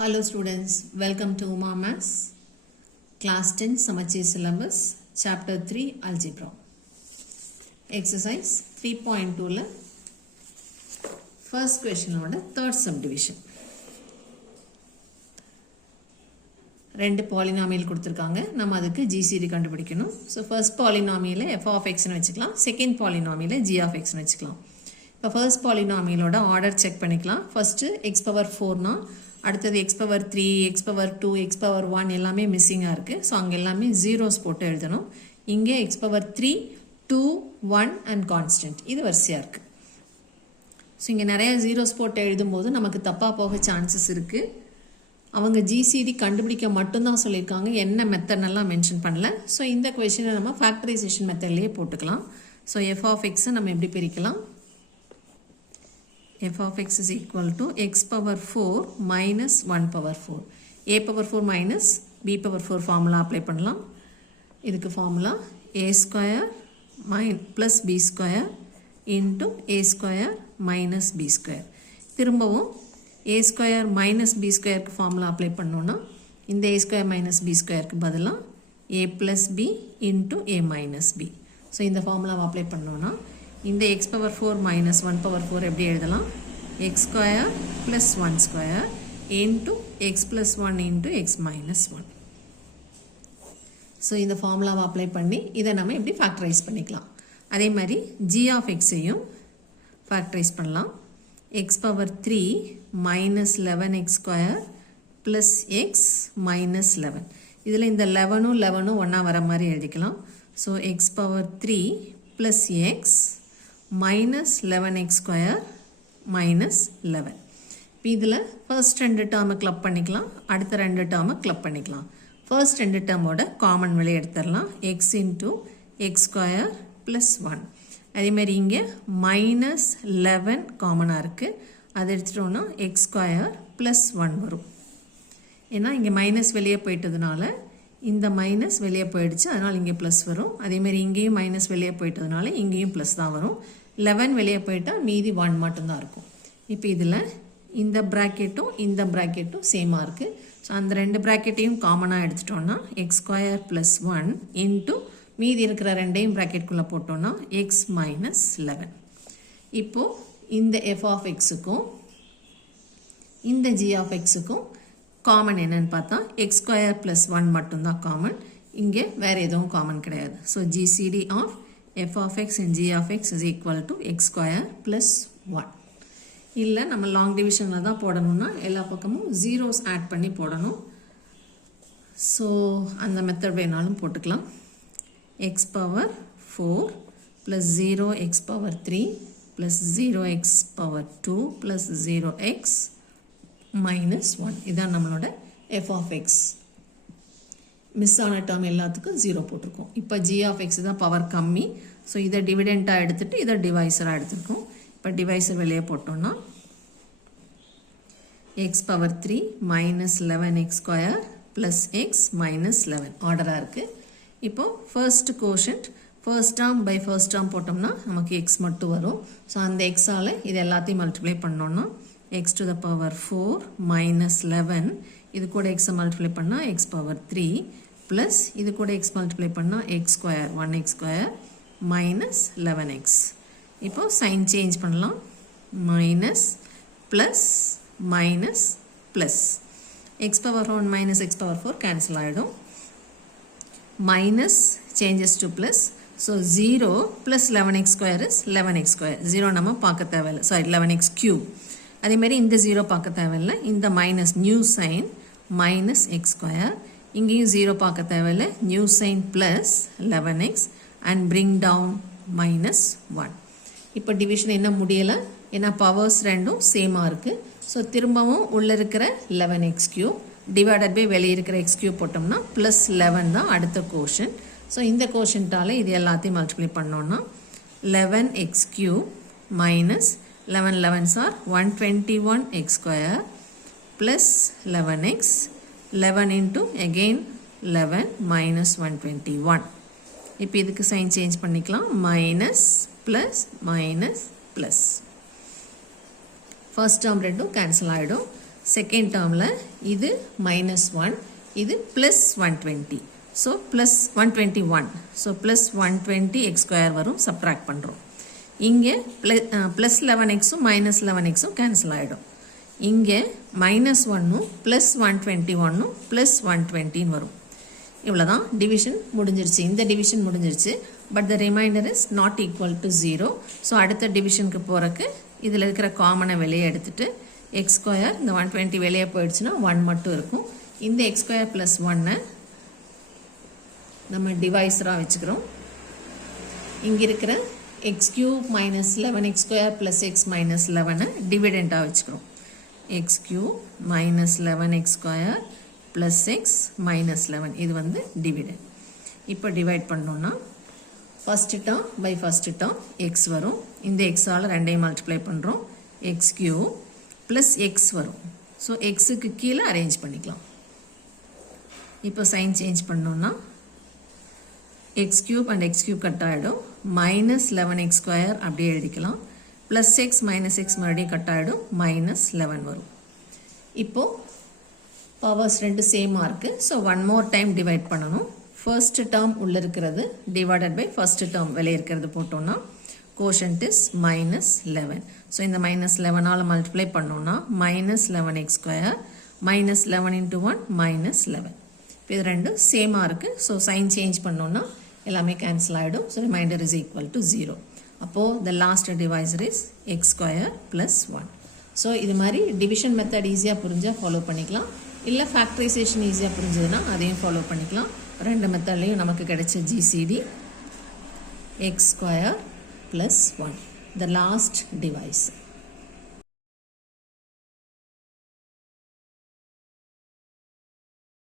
Hello students, welcome to Uma Maths, Class 10 Samacheer Syllabus, Chapter 3 Algebra. Exercise 3.2 la first question oda third subdivision. ரெண்டு polynomial கொடுத்திருக்காங்க. நம்ம அதுக்கு GCD கண்டுபிடிக்கணும். So first polynomial f of x னு வெச்சுக்கலாம். Second polynomial g of x னு வெச்சுக்கலாம். இப்போ first polynomial ஓட order check பண்ணிக்கலாம். First x power 4 னா அடுத்தது x power 3, x power 2, x power 1 எல்லாமே மிஸ்ஸிங்கா இருக்கு. சோ அங்க எல்லாமே zeros போட்டு எழுதணும். இங்க x power 3, 2, 1 and constant. இது வரிசையா இருக்கு. சோ இங்க நிறைய zeros போட்டு எழுதும்போது நமக்கு தப்பா போக சான்சஸ் இருக்கு. அவங்க GCD கண்டுபிடிக்க மட்டும் தான் சொல்லிருக்காங்க. என்ன மெத்தட் எல்லாம் மென்ஷன் பண்ணல. சோ இந்த क्वेश्चனை நம்ம ஃபேக்டரைசேஷன் மெத்தட்லயே போட்டுக்கலாம். சோ f of x நம்ம எப்படி பிரிக்கலாம்? f of x is equal to x power 4 minus 1 power 4. a power 4 minus b power 4 formula apply பண்ணலாம். இதுக்கு formula a square plus b square into a square minus b square. திரும்பவும் a square minus b square க்கு formula apply பண்ணோம்னா இந்த a square minus b square க்கு பதிலா a plus b into a minus b. So இந்த formula apply பண்ணோம்னா இந்த x power 4 minus 1 power 4 எப்படி எழுதலாம்? x square plus 1 square into x plus 1 into x minus 1. So இந்த formula apply பண்ணி இதை நம்ம எப்படி factorize பண்ணிக்கலாம்? அதே மாதிரி g of x ஐயும் factorize பண்ணலாம். x power 3 minus 11x square plus x minus 11. இதில் இந்த 11 ஒண்ணா வர மாதிரி எழுதிக்கலாம். So x power 3 plus x minus 11x square minus 11. இதில் first ரெண்டு term club பண்ணிக்கலாம். அடுத்த ரெண்டு term club பண்ணிக்கலாம். first ரெண்டு term ஓட common வெளியே எடுத்துடலாம். x into x square plus 1. அதே மாதிரி இங்கே minus 11 common இருக்கு. அது எடுத்துட்டோம்னா x square plus 1 வரும். ஏன்னா இங்கே மைனஸ் வெளியே போயிட்டதுனால இந்த மைனஸ் வெளியே போயிடுச்சு, அதனால் இங்கே ப்ளஸ் வரும். அதே மாதிரி இங்கேயும் மைனஸ் வெளியே போயிட்டதுனால இங்கேயும் ப்ளஸ் தான் வரும். 11 வெளியே போயிட்டால் மீதி 1 மட்டும்தான் இருக்கும். இப்போ இதில் இந்த ப்ராக்கெட்டும் இந்த ப்ராக்கெட்டும் சேமாக இருக்குது. ஸோ அந்த ரெண்டு ப்ராக்கெட்டையும் காமனாக எடுத்துட்டோம்னா எக்ஸ் ஸ்கொயர் ப்ளஸ் 1 இன்ட்டு மீதி இருக்கிற ரெண்டையும் ப்ராக்கெட்குள்ளே போட்டோம்னா எக்ஸ் மைனஸ் 11. இப்போது இந்த எஃப் ஆஃப் எக்ஸுக்கும் இந்த ஜி ஆஃப் எக்ஸுக்கும் காமன் என்னன்னு பார்த்தா எக்ஸ் ஸ்கொயர் ப்ளஸ் 1 மட்டும்தான் காமன். இங்கே வேறு எதுவும் காமன் கிடையாது. So GCD of f of x and g of x is equal to x square plus 1. இல்லை நம்ம லாங் டிவிஷனில் தான் போடணும்னா எல்லா பக்கமும் ஜீரோஸ் ஆட் பண்ணி போடணும். ஸோ அந்த மெத்தட் வேணாலும் போட்டுக்கலாம். x power 4 plus 0x power 3 plus 0x power 2 plus 0x minus 1. இதான் நம்மளோட f of x. மிஸ் ஆன டேர்ம் எல்லாத்துக்கும் 0 போட்டிருக்கோம். இப்போ g of x தான் பவர் கம்மி. ஸோ இதை டிவிடெண்ட்டாக எடுத்துட்டு இதை டிவைசராக எடுத்துருக்கோம். இப்போ டிவைசர் வெளியே போட்டோம்னா x power 3 minus 11x square plus x minus 11 ஆர்டராக இருக்குது. இப்போது first quotient first term by first term போட்டோம்னா நமக்கு எக்ஸ் மட்டும் வரும். ஸோ அந்த எக்ஸால் இது எல்லாத்தையும் மல்டிப்ளை பண்ணோம்னா x to the power 4 minus 11 இது கூட x மல்டிப்ளை பண்ணால் x பவர் 3 ப்ளஸ் இது கூட x மல்டிப்ளை பண்ணால் x square 1x square minus 11x. இப்போ சைன் சேஞ்ச் பண்ணலாம். Minus plus minus plus x power 1 minus x power 4 cancel ஆகிடும். Minus changes to plus. So 0 plus 11x square is 11x square. 0 நம்ம பார்க்க தேவையில்லை. Sorry 11x cube. அதேமாதிரி இந்த 0 பார்க்க தேவையில்லை. இந்த minus new sign minus x square. இங்கேயும் 0 பார்க்க தேவையில்லை. New sign plus 11x and bring down minus 1. இப்போ டிவிஷன் என்ன முடியலை, ஏன்னா பவர்ஸ் ரெண்டும் சேமாக இருக்குது. ஸோ திரும்பவும் உள்ளே இருக்கிற 11x கியூப் டிவைடட் பை வெளியே இருக்கிற எக்ஸ் கியூப் போட்டோம்னா ப்ளஸ் 11 தான் அடுத்த கோஷன். ஸோ இந்த கோஷன்ட்டால் இது எல்லாத்தையும் மல்டிப்ளை பண்ணோன்னா 11x cube minus 11 11s are 121x square plus 11x 11 into again 11 minus 121. இப்போ இதுக்கு சைன் சேஞ்ச் பண்ணிக்கலாம். Minus plus minus plus first term ரெண்டும் கேன்சல் ஆகிடும். செகண்ட் டேர்மில் இது -1, இது +120. ஸோ +121. ஸோ +120 x ஸ்கொயர் வரும், சப்ட்ராக்ட் பண்ணுறோம். இங்கே +11xும் -11xும் கேன்சல் ஆகிடும். இங்கே -1ம் +121ம் +120 வரும். இவ்வளோதான் டிவிஷன் முடிஞ்சிருச்சு. இந்த டிவிஷன் முடிஞ்சிருச்சு. But the reminder is not equal to 0. So அடுத்த டிவிஷனுக்கு போகிறக்கு இதில் இருக்கிற காமனை வெளியே எடுத்துட்டு x ஸ்கொயர் இந்த 120 வெளியே போயிடுச்சுன்னா 1 மட்டும் இருக்கும். இந்த x ஸ்கொயர் +1 நம்ம டிவைஸராக வச்சுக்கிறோம். இங்கே இருக்கிற x³ -11x ஸ்கொயர் + x -11 டிவிடெண்டாக வச்சுக்கிறோம். x³ -11x ஸ்கொயர் + x -11 இது வந்து டிவிடெண்ட். இப்போ டிவைட் பண்ணோன்னா first term by first term x வரும். இந்த xஆல் ரெண்டையும் மல்டிப்ளை பண்ணுறோம். x³ + x வரும். ஸோ எக்ஸுக்கு கீழே அரேஞ்ச் பண்ணிக்கலாம். இப்போ சைன் சேஞ்ச் பண்ணோன்னா x³ அண்ட் x³ கட் ஆகிடும். -11x ஸ்கொயர் அப்படியே எழுதிக்கலாம். +x -x மறுபடியும் கட் ஆகிடும். -11 வரும். இப்போது பவர்ஸ் ரெண்டு சேமாக இருக்குது. So one more time divide பண்ணணும். ஃபர்ஸ்ட் டேர்ம் உள்ளே இருக்கிறது டிவைடட் பை ஃபர்ஸ்ட் டேர்ம் வெளியே இருக்கிறது போட்டோன்னா கோஷன்ட் இஸ் -11. ஸோ இந்த -11ஆல் மல்டிப்ளை பண்ணோன்னா -11x ஸ்கொயர் -11 × 1 -11. இப்போ இது ரெண்டும் சேமாக இருக்குது. ஸோ சைன் சேஞ்ச் பண்ணோன்னா எல்லாமே கேன்சல் ஆகிடும். So remainder is equal to 0. அப்போது the last divisor is x square +1. So இது மாதிரி டிவிஷன் மெத்தட் ஈஸியாக புரிஞ்சால் ஃபாலோ பண்ணிக்கலாம். இல்லை ஃபேக்டரைசேஷன் ஈஸியாக புரிஞ்சதுன்னா அதையும் ஃபாலோ பண்ணிக்கலாம். ரெண்டு மெத்தட்லையும் நமக்கு கிடைச்ச GCD x square +1 the last divisor.